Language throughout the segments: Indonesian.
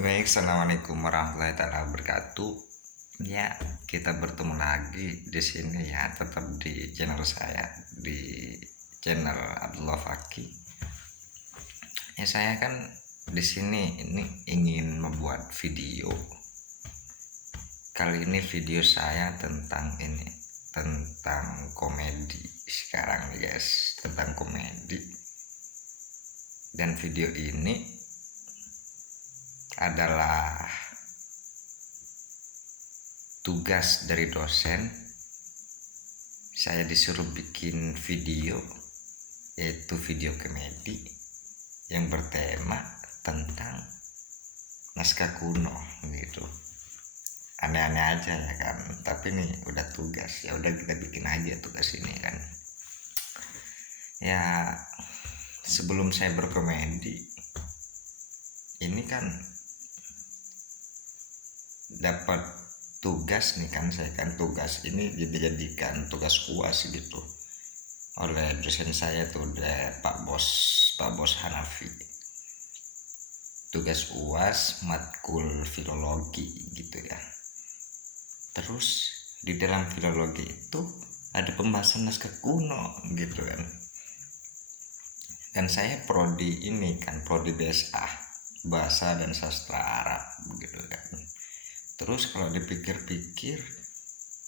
Baik, assalamualaikum warahmatullahi wabarakatuh. Ya, kita bertemu lagi di sini ya, tetap di channel saya, di channel Abdullah Faki. Ya, saya kan di sini ini ingin membuat video. Kali ini video saya tentang komedi sekarang, guys, tentang komedi. Dan video ini adalah tugas dari dosen. Saya disuruh bikin video, yaitu video komedi yang bertema tentang naskah kuno gitu. Aneh-aneh aja ya kan, tapi nih udah tugas, ya udah kita bikin aja tugas ini kan. Ya, sebelum saya berkomedi ini kan dapat tugas nih kan, saya kan tugas ini dijadikan tugas UAS gitu oleh dosen saya tuh, Pak Bos Hanafi. Tugas UAS matkul filologi gitu ya. Terus di dalam filologi itu ada pembahasan naskah kuno gitu kan. Dan saya prodi ini kan, prodi BSA, Bahasa dan Sastra Arab gitu kan. Terus kalau dipikir-pikir,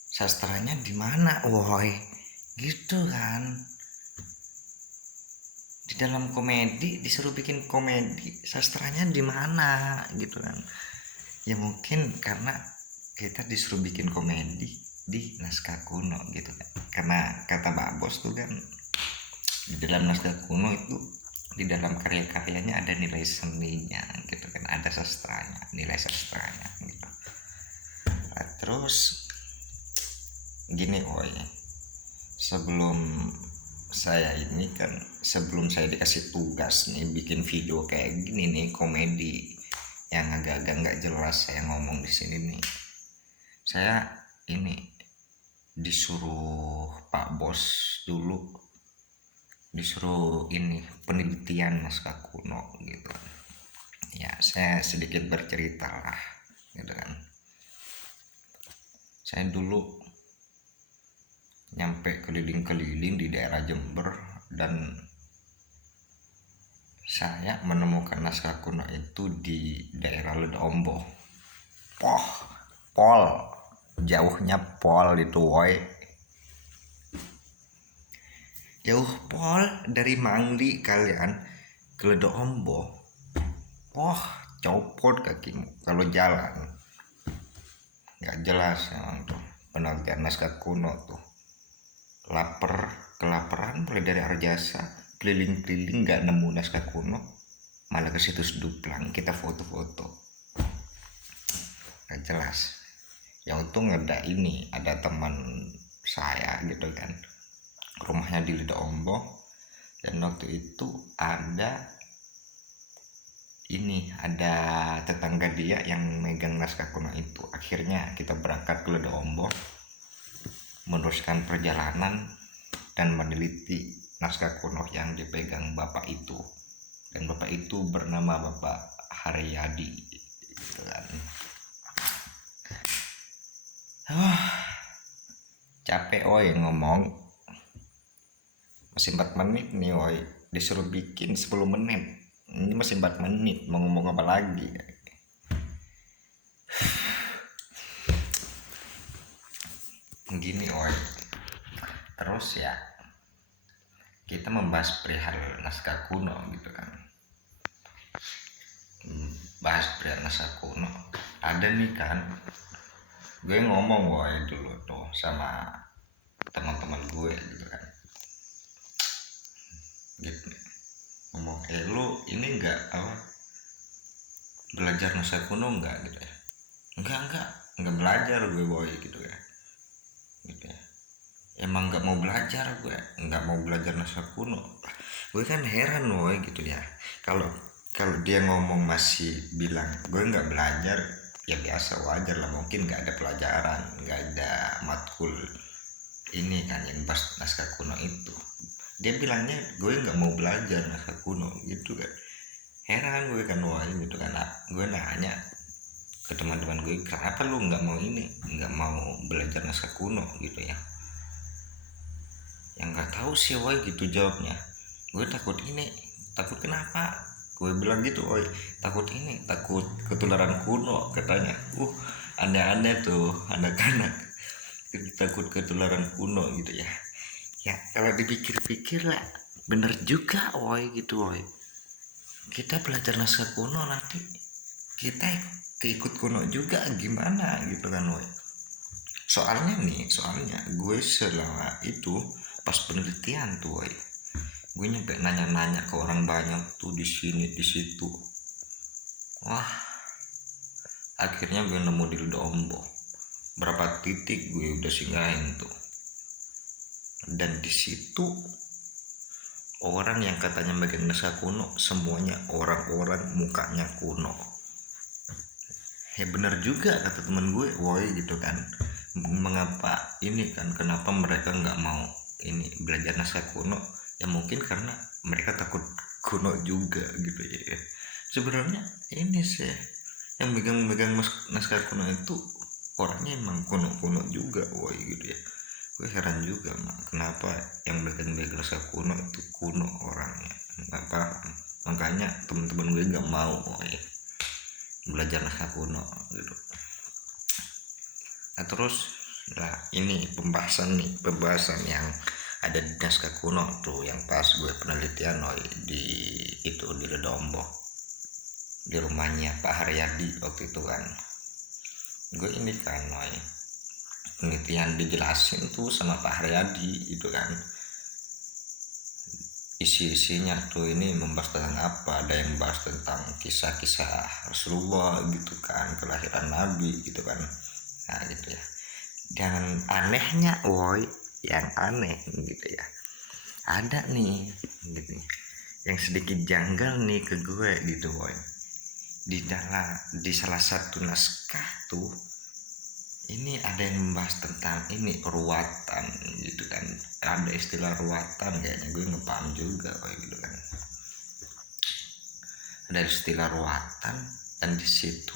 sastranya di mana, woi? Gitu kan. Di dalam komedi disuruh bikin komedi, sastranya di mana gitu kan. Ya mungkin karena kita disuruh bikin komedi di naskah kuno gitu kan. Karena kata Pak Bos tuh kan, di dalam naskah kuno itu, di dalam karya-karyanya ada nilai seninya gitu kan, ada sastranya, nilai sastranya gitu. Nah, terus gini, woi, sebelum saya dikasih tugas nih bikin video kayak gini nih, komedi yang agak-agak nggak jelas saya ngomong di sini nih, saya ini disuruh Pak Bos dulu, disuruh ini penelitian naskah kuno gitu. Ya, saya sedikit bercerita lah gitu kan. Saya dulu nyampe keliling-keliling di daerah Jember dan saya menemukan naskah kuno itu di daerah Ledombo. Pol, jauhnya pol itu, woi. Jauh pol dari Mangli kalian ke Ledombo. Copot kakimu kalau jalan. Nggak jelas emang tuh penelitian naskah kuno tuh. Kelaparan mulai dari Arjasa, keliling-keliling nggak nemu naskah kuno, malah ke situs Duplang kita foto-foto. Nggak jelas. Yang untung ada teman saya gitu kan, rumahnya di Ledombo, dan waktu itu ada tetangga dia yang megang naskah kuno itu. Akhirnya kita berangkat ke Ledombo, meneruskan perjalanan dan meneliti naskah kuno yang dipegang bapak itu, dan bapak itu bernama Bapak Haryadi gitu kan. Capek oi ngomong, masih 4 menit nih oi, disuruh bikin 10 menit, ini masih 4 menit, mau ngomong apa lagi. Gini oi, terus ya kita membahas perihal naskah kuno gitu kan. Bahas perihal naskah kuno, ada nih kan, gue ngomong woi dulu tuh sama teman-teman gue gitu kan, gitu ngomong, lu ini enggak belajar naskah kuno enggak gitu ya. Enggak belajar gue, boy, gitu ya. Emang nggak mau belajar, gue nggak mau belajar naskah kuno. Gue kan heran woy gitu ya, kalau kalau dia ngomong masih bilang gue nggak belajar, ya biasa, wajar lah, mungkin nggak ada pelajaran, nggak ada matkul ini kan yang bahas naskah kuno itu. Dia bilangnya gue nggak mau belajar naskah kuno gitu kan. heran gue kan, wah gitu kan. Gue nanya ke teman-teman gue, kenapa lu nggak mau belajar naskah kuno gitu ya. Yang nggak tahu sih woi gitu jawabnya. Gue takut ini, takut kenapa, gue bilang gitu woi, takut ini, takut ketularan kuno katanya. Aneh-aneh tuh anak-anak, takut ketularan kuno gitu ya. Ya kalau dipikir-pikir lah bener juga woi gitu woi. Kita belajar naskah kuno nanti kita keikut kuno juga gimana gitu kan woi. Soalnya gue selama itu pas penelitian tuh woi, gue nyampe nanya-nanya ke orang banyak tuh, di sini di situ. Wah, akhirnya gue nemu di Dombo berapa titik gue udah singgahin tuh, dan di situ orang yang katanya megang naskah kuno semuanya orang-orang mukanya kuno. Ya bener juga kata temen gue, woi gitu kan, mengapa ini kan, kenapa mereka nggak mau ini belajar naskah kuno. Ya mungkin karena mereka takut kuno juga gitu ya. Sebenarnya ini sih yang megang naskah kuno itu orangnya emang kuno juga woi gitu ya. Gue heran juga kenapa yang megang naskah kuno itu kuno orangnya, nggak paham. Makanya temen-temen gue nggak mau woi belajar naskah kuno gitu. Nah terus, nah ini pembahasan yang ada di naskah kuno tuh yang pas gue penelitian di itu di Ledombo, di rumahnya Pak Haryadi waktu itu kan. Gue ini kan penelitian dijelasin tuh sama Pak Haryadi itu kan, isi-isinya tuh ini membahas tentang apa, ada yang bahas tentang kisah-kisah Rasulullah gitu kan, kelahiran Nabi gitu kan. Nah gitu ya. Dan anehnya woi, yang aneh gitu ya, ada nih gitu, yang sedikit janggal nih ke gue gitu woi. Di salah satu naskah tuh ini ada yang membahas tentang ini ruwatan gitu kan, ada istilah ruwatan, kayaknya gue ngepaham juga kayak gitu kan, ada istilah ruwatan. Dan di situ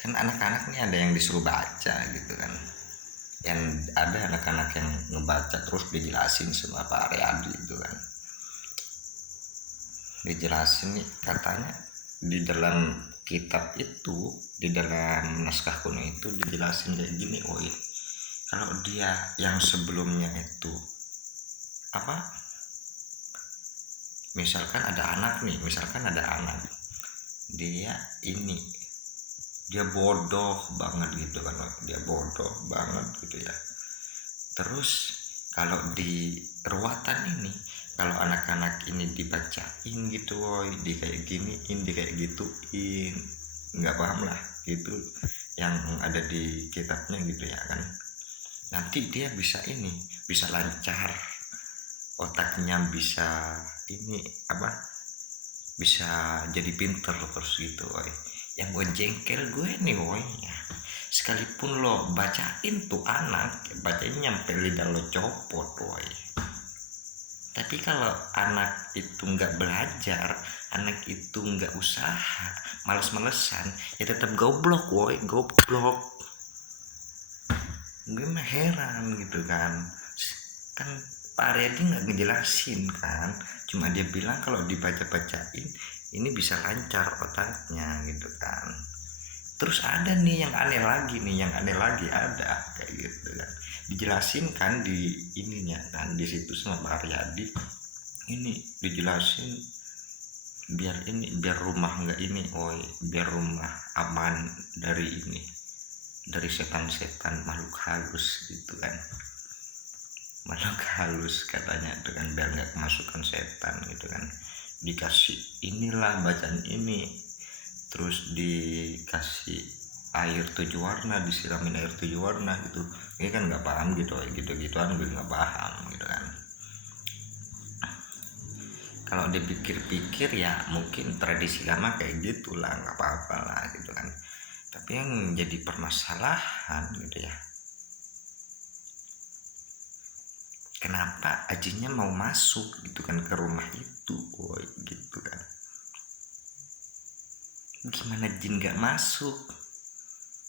kan anak-anak nih ada yang disuruh baca gitu kan, yang ada anak-anak yang ngebaca terus dijelasin sama Pak Aryadi gitu kan, dijelasin nih katanya di dalam kitab itu, di dalam naskah kuno itu dijelasin kayak gini, woi kalau dia yang sebelumnya itu apa, misalkan ada anak dia ini, dia bodoh banget gitu kan, dia bodoh banget gitu ya. Terus kalau di ruatan ini, kalau anak-anak ini dibacain gitu woi, di kayak giniin, di kayak gituin, nggak paham lah gitu yang ada di kitabnya gitu ya kan, nanti dia bisa ini, bisa lancar otaknya, bisa ini apa, bisa jadi pinter terus gitu woi. Yang gue jengkel gue nih woi ya, sekalipun lo bacain tuh anak, bacanya nyampe lidah lo copot woi, tapi kalau anak itu nggak belajar, anak itu nggak usaha, males-malesan, ya tetap goblok woi, goblok. Gue mah heran gitu kan Pak Aryadi nggak ngejelasin kan, cuma dia bilang kalau dibaca-bacain ini bisa lancar otaknya gitu kan. Terus ada nih yang aneh lagi ada kayak gitu kan, dijelasin kan di ininya kan, di situ sama Pak Aryadi ini dijelasin biar rumah nggak ini, biar rumah aman dari ini, dari setan-setan makhluk halus gitu kan, makhluk halus katanya dengan biar nggak kemasukan setan gitu kan. Dikasih inilah bacaan ini, terus dikasih air 7 warna, disiramin air 7 warna gitu. Ini kan nggak paham gitu gituan gue nggak paham gitu kan. Kalau dipikir-pikir ya mungkin tradisi lama kayak gitulah, nggak apa-apa lah gitu kan. Tapi yang jadi permasalahan gitu ya, kenapa ajinya mau masuk gitu kan ke rumah itu, woi gitu kan. Gimana jin gak masuk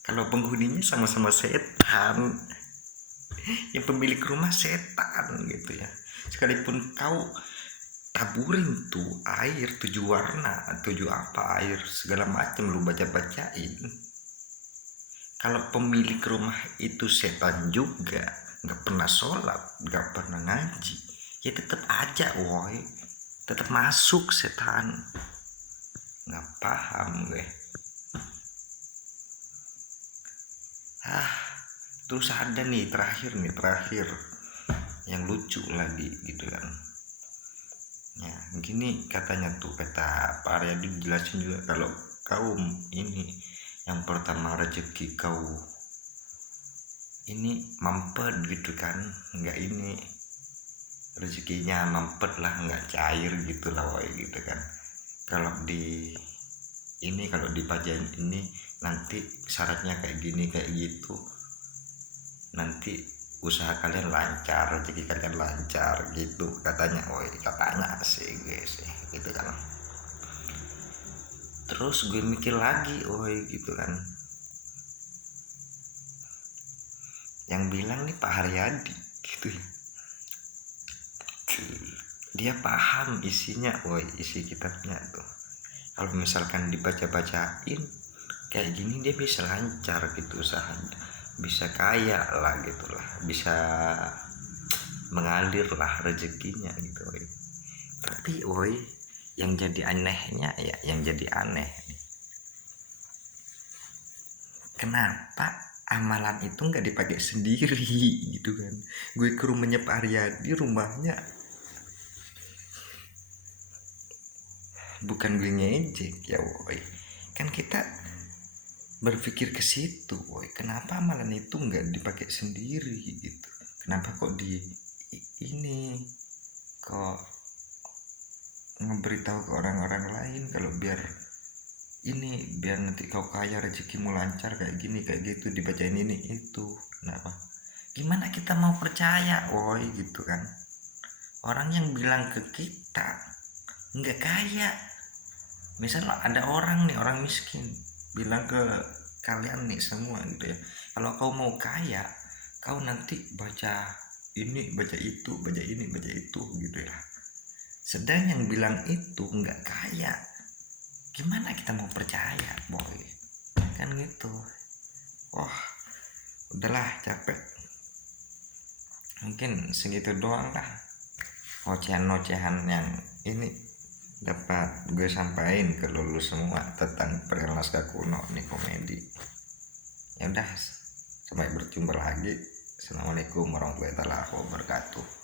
kalau penghuninya sama-sama setan, yang pemilik rumah setan gitu ya. Sekalipun kau taburin tuh air 7 warna, 7 air segala macam lu baca-bacain, kalau pemilik rumah itu setan juga, nggak pernah sholat, nggak pernah ngaji, ya tetap aja woi, tetap masuk setan. Nggak paham gue. Terus ada nih terakhir yang lucu lagi gitu kan ya. Gini katanya tuh, kata Pak Aryadi dijelasin juga, kalau kaum ini yang pertama rezeki kau ini mampet gitu kan, nggak ini rezekinya mampet lah, nggak cair gitu lah woy gitu kan. Kalau di ini, kalau dibacain ini nanti syaratnya kayak gini kayak gitu, nanti usaha kalian lancar, rezeki kalian lancar gitu katanya. Woi katanya sih guys gitu kan. Terus gue mikir lagi woi gitu kan, yang bilang nih Pak Haryadi gitu ya, dia paham isinya woi, isi kitabnya tuh. Kalau misalkan dibaca-bacain kayak gini, dia bisa lancar gitu usahanya, bisa kaya lah gitulah, bisa mengalir lah rezekinya gitu woy. Tapi woi yang jadi anehnya ya, yang jadi aneh, kenapa amalan itu nggak dipakai sendiri gitu kan. Gue ke rumahnya Pak Aryadi, rumahnya bukan gue ngejek ya woi, kan kita berpikir ke situ woi, kenapa amalan itu nggak dipakai sendiri gitu, kenapa kok di ini kok ngeberitahu ke orang-orang lain kalau biar ini, biar nanti kau kaya rezekimu lancar kayak gini kayak gitu, dibacain ini itu. Kenapa, gimana kita mau percaya woi gitu kan, orang yang bilang ke kita nggak kaya. Misalnya ada orang nih, orang miskin bilang ke kalian nih semua gitu ya, kalau kau mau kaya kau nanti baca ini baca itu, baca ini baca itu gitu ya. Sedang yang bilang itu nggak kaya, gimana kita mau percaya boy kan gitu. Wah udahlah capek, mungkin segitu doang lah ocehan-ocehan yang ini dapat gue sampaikan ke lulus semua tentang perihal naskah kuno nih komedi. Ya udah, sampai berjumpa lagi. Assalamualaikum warahmatullahi wabarakatuh.